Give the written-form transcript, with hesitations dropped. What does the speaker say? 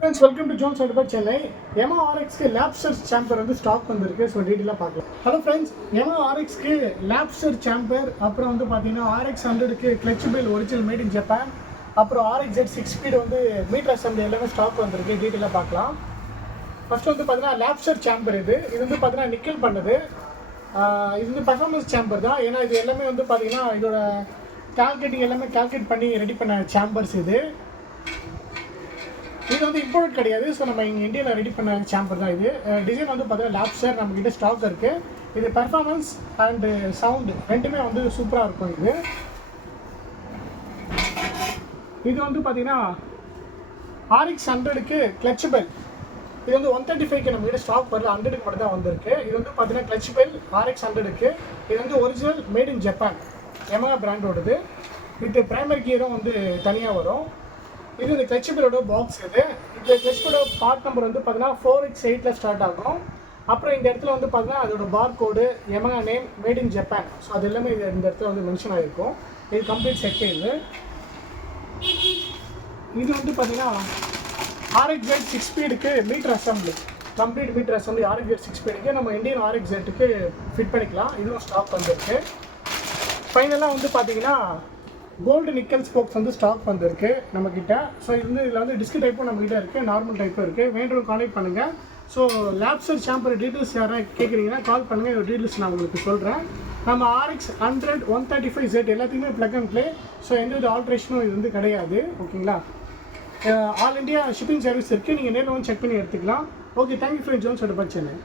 Friends, welcome to Jones Auto Chennai. Yamaha RX के Lapster Champer வந்து stock வந்திருக்கு. So டீட்டெயிலாக பார்க்கலாம். ஹலோ ஃப்ரெண்ட்ஸ், Yamaha RX के Lapster Champer, அப்புறம் வந்து பார்த்தீங்கன்னா RX 100க்கு clutch bell original made in Japan, அப்புறம் RXZ 6 ஸ்பீட் வந்து மீட்டர் அசம்பிளி எல்லாமே ஸ்டாக் வந்திருக்கு. டீட்டெயிலாக பார்க்கலாம். ஃபர்ஸ்ட் வந்து பார்த்தீங்கன்னா Lapster Champer இது வந்து பார்த்தீங்கன்னா நிக்கல் பண்ணுது. இது வந்து பர்ஃபார்மன்ஸ் சாம்பர் தான். ஏன்னா இது எல்லாமே வந்து பார்த்தீங்கன்னா இதோட கால்குலேட்டிங் எல்லாமே கால்குலேட் பண்ணி ரெடி பண்ண சாம்பர்ஸ் இது வந்து இம்போர்ட் கிடையாது. ஸோ நம்ம இங்கே இந்தியாவில் ரெடி பண்ண சாம்பர் தான் இது. டிசைன் வந்து பார்த்தீங்கன்னா லாப்ஸ்டர் நம்மக்கிட்ட ஸ்டாக் இருக்குது. இது பர்ஃபார்மன்ஸ் அண்டு சவுண்டு ரெண்டுமே வந்து சூப்பராக இருக்கும். இது வந்து பார்த்தீங்கன்னா RX 100க்கு கிளட்ச் பெல். இது வந்து 135க்கு நம்மக்கிட்ட ஸ்டாக் வரல, 100க்கு மட்டும் தான் வந்திருக்கு. இது வந்து பார்த்தீங்கன்னா கிளட்ச் பெல் RX 100க்கு. இது வந்து original made in Japan, Yamaha பிராண்டோடது. வித் பிரைமரி கியரும் வந்து தனியாக வரும். இது இந்த கிளட்ச் பெல்லோட பாக்ஸ். இந்த கிளட்ச் பெல்லோட பார்ட் நம்பர் வந்து பார்த்தீங்கன்னா 4X8ல் ஸ்டார்ட் ஆகும். அப்புறம் இந்த இடத்துல வந்து பார்த்தீங்கன்னா அதோட பார் கோடு, Yamaha name, mat in Japan. So அது எல்லாமே இந்த இடத்துல வந்து மென்ஷன் ஆகிருக்கும். இது கம்ப்ளீட் செட். இது வந்து பார்த்தீங்கன்னா RXZ 6 ஸ்பீடுக்கு meter assembly, complete meter assembly RXZ 6 ஸ்பீடுக்கு நம்ம இந்தியன் RXZக்கு ஃபிட் பண்ணிக்கலாம். இதுவும் ஸ்டாக் வந்துருக்கு. ஃபைனலாக வந்து பார்த்தீங்கன்னா கோல்டு நிக்கல் ஸ்போக்ஸ் வந்து ஸ்டாக் வந்திருக்கு நம்மக்கிட்ட. ஸோ இதில் வந்து டிஸ்க் டைப்பும் நம்மக்கிட்ட இருக்குது, நார்மல் டைப்பும் இருக்குது. வேண்டவங்க கான்டெக்ட் பண்ணுங்கள். ஸோ லாப்ஸ்டர் சாம்பர் டீட்டெயில்ஸ் யாராவது கேட்குறீங்கன்னா கால் பண்ணுங்கள். இதோட டீட்டெயில்ஸ் நான் உங்களுக்கு சொல்கிறேன். நம்ம RX 100 135Z எல்லாத்தையுமே ப்ளக் அண்ட் ப்ளே. ஸோ எந்த வித ஆல்ட்ரேஷனும் இது வந்து கிடையாது. ஓகேங்களா? ஆல் இண்டியா ஷிப்பிங் சர்வீஸ் இருக்குது. நீங்கள் நேரில் வந்து செக் பண்ணி எடுத்துக்கலாம். Okay, thank you friends. Jones auto Chennai.